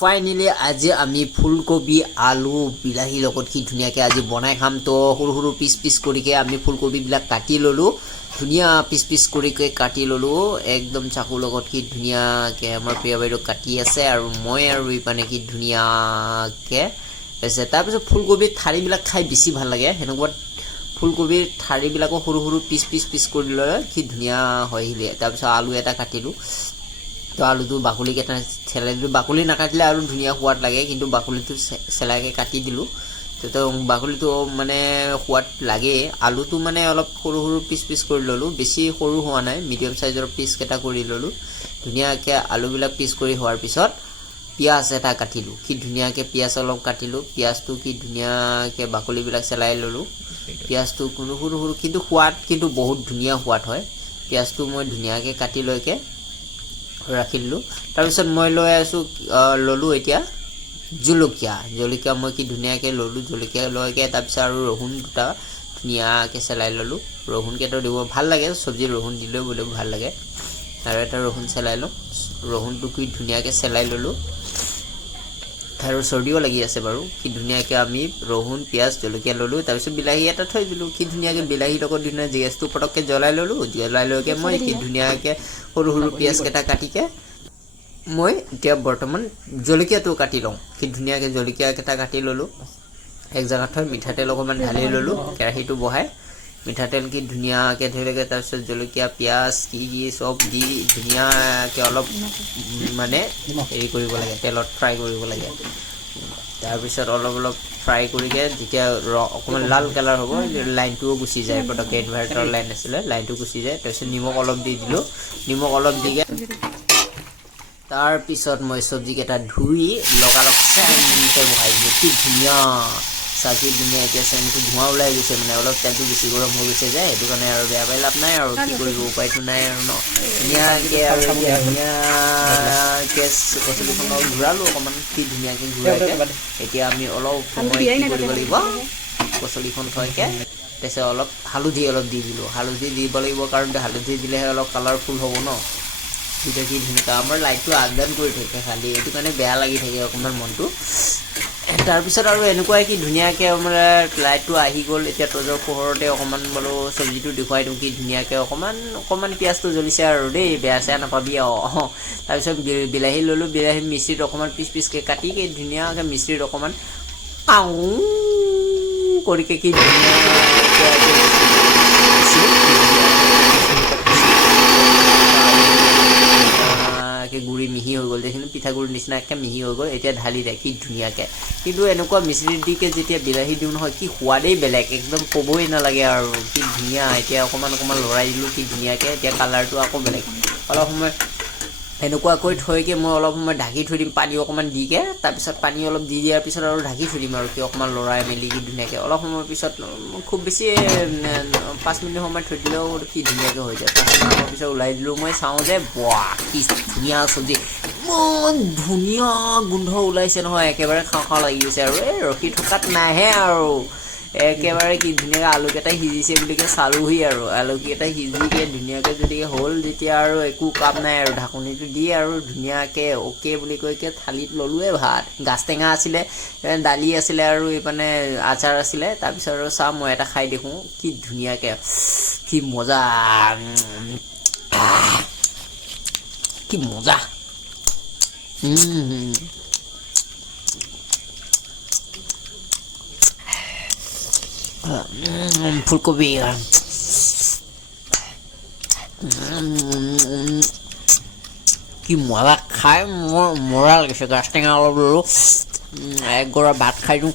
Finally আজি আমি ফুলকবি আলু বিলাহী লগত কি ধুনীয়াকৈ আজি বনাই খাম। তো সৰু সৰু পিচ পিচ কৰিকে আমি ফুলকবিবিলাক কাটি ল'লোঁ, ধুনীয়া পিচ পিচ কৰিকে কাটি ল'লোঁ একদম চাকুৰ লগত। কি ধুনীয়াকৈ আমাৰ প্ৰিয় বাইদেউ কাটি আছে আৰু মই আৰু ইপানে কি ধুনীয়াকৈ আছে। তাৰপিছত ফুলকবিৰ ঠাৰিবিলাক খাই বেছি ভাল লাগে, সেনেকুৱা ফুলকবিৰ ঠাৰিবিলাকো সৰু সৰু পিচ পিচ পিচ কৰি ল'লে কি ধুনীয়া হয় আহিলে। তাৰপিছত আলু এটা কাটিলোঁ, তো আলুটো বাকলিকেইটা চেলাই দিলোঁ। বাকলি নাকাটিলে আৰু ধুনীয়া সোৱাদ লাগে, কিন্তু বাকলিটো চেলাইকৈ কাটি দিলোঁ। তো বাকলিটো মানে সোৱাদ লাগে। আলুটো মানে অলপ সৰু সৰু পিচ পিচ কৰি ল'লোঁ, বেছি সৰু হোৱা নাই, মিডিয়াম চাইজৰ পিচকেইটা কৰি ল'লোঁ। ধুনীয়াকৈ আলুবিলাক পিচ কৰি হোৱাৰ পিছত পিঁয়াজ এটা কাটিলোঁ, কি ধুনীয়াকৈ পিঁয়াজ অলপ কাটিলোঁ। পিঁয়াজটো কি ধুনীয়াকৈ বাকলিবিলাক চেলাই ল'লোঁ। পিঁয়াজটো সৰু সৰু সৰু কিন্তু সোৱাদ কিন্তু বহুত ধুনীয়া সোৱাদ হয়। পিঁয়াজটো মই ধুনীয়াকৈ কাটি লৈকে ৰাখি দিলোঁ। তাৰপিছত মই ল'লোঁ এতিয়া জলকীয়া মই কি ধুনীয়াকৈ ল'লোঁ। জলকীয়া লৈকে তাৰপিছত আৰু ৰহুন দুটা ধুনীয়াকৈ চেলাই ল'লোঁ। ৰহুনকেইটাও দিব ভাল লাগে, চব্জিত ৰহুন দিলেও বোলে ভাল লাগে। আৰু এটা ৰহুন চেলাই লওঁ, ৰহুনটো কি ধুনীয়াকৈ চেলাই ল'লোঁ। আৰু চৰ্দিও লাগি আছে বাৰু। কি ধুনীয়াকৈ আমি ৰহুন পিঁয়াজ জলকীয়া ল'লোঁ। তাৰপিছত বিলাহী এটা থৈ দিলোঁ, কি ধুনীয়াকৈ বিলাহীৰ লগত ধুনীয়া গেছটো পটককৈ জ্বলাই ল'লোঁ। জ্বলাই লৈকে মই কি ধুনীয়াকৈ সৰু সৰু পিঁয়াজকেইটা কাটিকৈ মই এতিয়া বৰ্তমান জলকীয়াটো কাটি লওঁ। কি ধুনীয়াকৈ জলকীয়াকেইটা কাটি ল'লোঁ, এক জেগাত থৈ মিঠাতেল অকণমান ঢালি ল'লোঁ। কেৰাহীটো বহাই মিঠাতেল কি ধুনীয়াকৈ ধৰিলেগৈ। তাৰপিছত জলকীয়া পিঁয়াজ কি চব দি ধুনীয়াকৈ অলপ মানে হেৰি কৰিব লাগে, তেলত ফ্ৰাই কৰিব লাগে। তাৰপিছত অলপ অলপ ফ্ৰাই কৰিকে যেতিয়া অকণমান লাল কালাৰ হ'ব, লাইনটোও গুচি যায়, পটককৈ ইনভাৰ্টাৰৰ লাইন আছিলে, লাইনটো গুচি যায়। তাৰপিছত নিমখ অলপ দি দিলোঁ, নিমখ অলপ দিকে তাৰপিছত মই চব্জিকেইটা ধুই লগালগ চেনকৈ বহাই দিলোঁ। কি ধুনীয়া চাকি ধুনীয়াকৈ চেনটো ধোঁৱা ওলাই গৈছে, মানে অলপ তেলটো বেছি গৰম হৈ গৈছে যে, সেইটো কাৰণে আৰু বেয়া পাই লাভ নাই আৰু কি কৰিব, উপায়টো নাই আৰু ন। ধুনীয়াকৈ আৰু ধুনীয়াকৈ কচুলিখন অলপ ঘূৰালোঁ অকণমান, কি ধুনীয়াকৈ ঘূৰাইকৈ এতিয়া আমি অলপ সময় কি কৰিব লাগিব, কচুলিখন থৈকৈ তাৰপিছত অলপ হালধি অলপ দি দিলোঁ। হালধি দিব লাগিব কাৰণ হালধি দিলেহে অলপ কালাৰফুল হ'ব ন। তেতিয়া কি ধুনীয়াকৈ আমাৰ লাইটটো আপডাউন কৰি থাকে খালি, এইটো কাৰণে বেয়া লাগি থাকে অকণমান মনটো। তাৰপিছত আৰু এনেকুৱাই কি ধুনীয়াকৈ আমাৰ লাইটটো আহি গ'ল। এতিয়া তজৰ পোহৰতে অকণমান বোলো চব্জিটো দেখুৱাই দিওঁ। কি ধুনীয়াকৈ অকণমান পিঁয়াজটো জ্বলিছে আৰু দেই, বেয়া চেয়া নাপাবি আৰু। তাৰপিছত বিলাহী ল'লোঁ, বিলাহী মিক্সিত অকণমান পিচ পিচকৈ কাটি ধুনীয়াকৈ মিক্সিত অকণমান কৰিকে কি গুড়ি মিহি হৈ গ'ল, দেখোন পিঠাগুড়িৰ নিচিনাকৈ মিহি হৈ গ'ল। এতিয়া ঢালি দিয়ে কি ধুনীয়াকৈ। কিন্তু এনেকুৱা মিশ্ৰিত দিকে যেতিয়া বিলাহী দিওঁ নহয়, কি সোৱাদেই বেলেগ, একদম ক'বই নালাগে আৰু কি ধুনীয়া। এতিয়া অকণমান লৰাই দিলোঁ কি ধুনীয়াকৈ, এতিয়া কালাৰটো আকৌ বেলেগ। অলপ সময় এনেকুৱাকৈ থৈকে মই অলপ সময় ঢাকি থৈ দিম, পানী অকণমান দিকে। তাৰপিছত পানী অলপ দি দিয়াৰ পিছত আৰু ঢাকি থৈ দিম আৰু কি অকণমান লৰাই মেলি কি ধুনীয়াকৈ। অলপ সময়ৰ পিছত খুব বেছি 5 মিনিট সময় থৈ দিলেও কি ধুনীয়াকৈ হৈ যায়। 5 মিনিটৰ পিছত ওলাই দিলোঁ, মই চাওঁ যে বাহ কি ধুনীয়া চব্জি, ইমান ধুনীয়া গোন্ধ ওলাইছে নহয়, একেবাৰে খাওঁ খাওঁ লাগি গৈছে আৰু এই ৰখি থকাত নাহে আৰু একেবাৰে কি ধুনীয়াকৈ আলুকেইটাই সিজিছে বুলিকৈ চালোহি আৰু আলুকেইটাই সিজিকৈ ধুনীয়াকৈ যদি হ'ল যেতিয়া আৰু একো কাম নাই আৰু ঢাকনিটো দি আৰু ধুনীয়াকৈ অ'কে বুলি কৈকে থালিত ল'লোৱে ভাত। গাজ টেঙা আছিলে, দালি আছিলে আৰু এইপিনে আচাৰ আছিলে। তাৰপিছত আৰু চাহ মই এটা খাই দেখোঁ কি ধুনীয়াকৈ, কি মজা, কি মজা। ফুলকবি কি মজা, খাই মোৰ মজা লাগিছে। গাজ টেঙা অলপ ল'লোঁ, এক গৰা ভাত খাই দিওঁ।